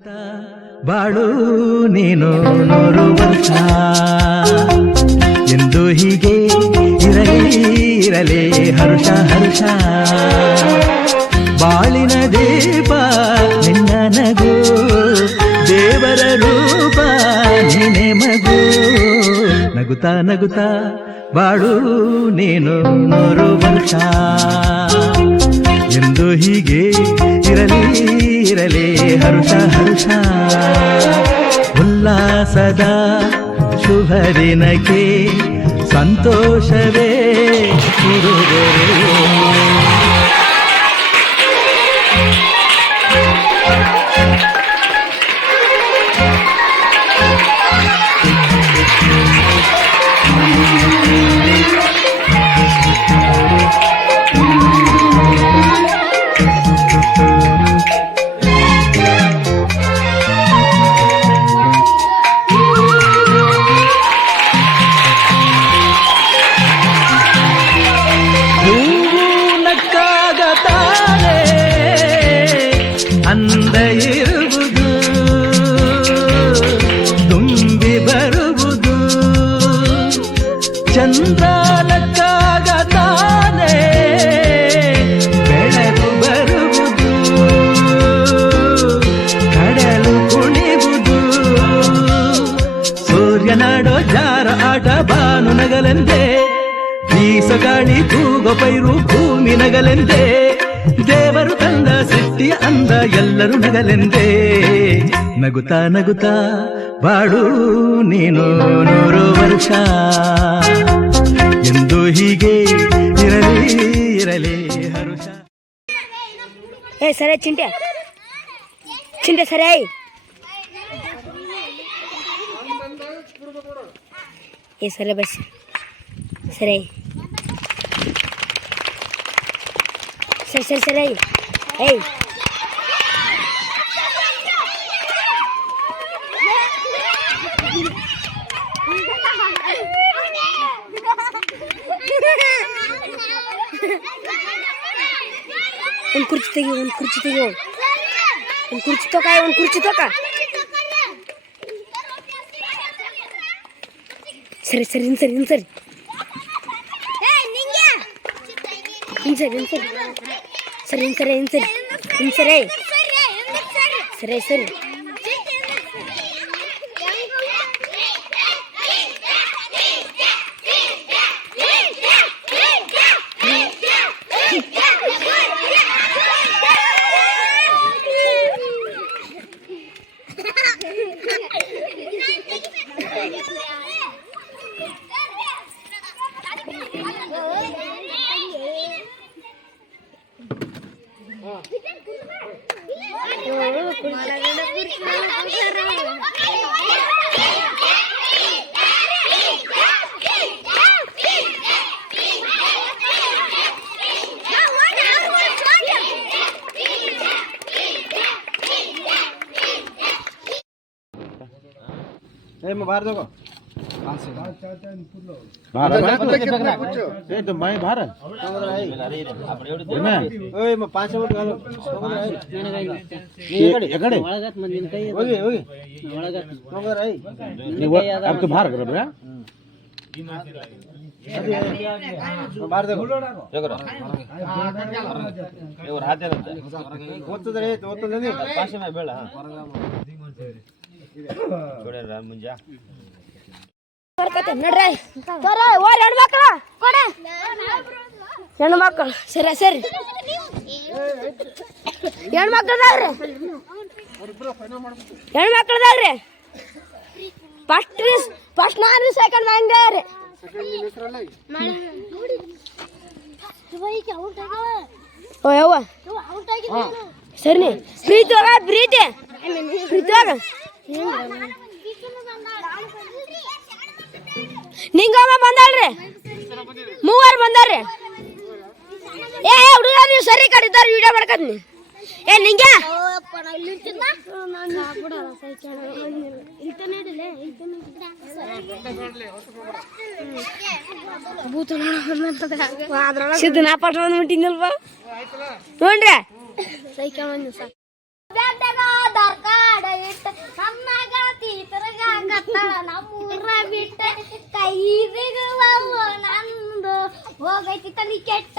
ನಗುತ್ತಾ ಬಾಳು ನೀನು 100 ವರ್ಷ ಎಂದು ಹೀಗೆ ಇರಲಿ ಹರುಷ ಹರುಷ ಬಾಳಿನ ದೀಪ ನಿನ್ನ ನಗು ದೇವರ ರೂಪ ನೀನೆ ಮಗು ನಗುತ್ತಾ ನಗುತ್ತಾ ಬಾಳು ನೀನು 100 ವರ್ಷ ಎಂದು ಹೀಗೆ ಇರಲಿ ಹರುಷ ಹರುಷ ಉಲ್ಲಾಸದ ಶುಭ ದಿನಕ್ಕೆ ಸಂತೋಷವೇ ಇರುವುದು ಅಂದ ಇರುವುದು ತುಂಬಿ ಬರುವುದು ಚಂದ್ರನಕ್ಕಾಗ ತಾನೇ ಬೆಳಕು ಬರುವುದು ಕಡಲು ಕುಣಿವುದು ಸೂರ್ಯನಾಡೋ ಜಾರ ಆಟ ಬಾನು ನಗಲೆಂದೇ ಬೀಸ ಗಾಳಿ ತೂಗೋ ಪೈರು ಭೂಮಿ ನಗಲೆಂದೇ ದೇವರು ತಂದ ಸೃಷ್ಟಿಯ ಅಂದ ಎಲ್ಲರೂ ನಗಲೆಂದೇ ನಗುತ್ತಾ ನಗುತ್ತಾ ಬಾಳು ನೀನು 100 ವರ್ಷ ಎಂದು ಹೀಗೆ ಇರಲಿ ಹರುಷ ಸರಿ ಚಿಂಟೆ ಸರಿ ಸರಿ ಬಸ್ ಸರಿ ಸರಿ ಏಯ್ ಒಂದು ಕುರ್ಚಿ ತೆಗಿ ಒಂದು ಕುರ್ಚಿ ತೋಕ ಸರಿ बाहर देखो तो मैं बाहर आपके बाहर करो बाहर देखो ಮುಂಜಾ ಹೆಣ್ಮಕ್ಳು ಸರಿ ಹೆಣ್ಮಕ್ಳದಾವ್ರಿ ಫಸ್ಟ್ ನಾನು ಸೆಕೆಂಡ್ ನಂಗೆ ಓ ಯವ್ವ ಸರಿ ಪ್ರೀತಿ ನಿಂಗಮ್ಮ ಬಂದಾಳ್ರಿ 3 ಬಂದಾರ್ರಿ ಹುಡುಗ ನೀವು ಸರಿ ಕಡಿದಾರ ವಿಡಿಯೋ ಮಾಡ್ಕತ್ನಿ ನಿಂಗ ಸಿದ್ದು ನಾ ಪಟ್ ಬಂದ್ಬಿಟ್ಟಿನಲ್ವ ನೋಡ್ರಿ ಸೈಕಲ್ ಹೋಗೈತಿ ತಲಿ ಕೆಟ್ಟ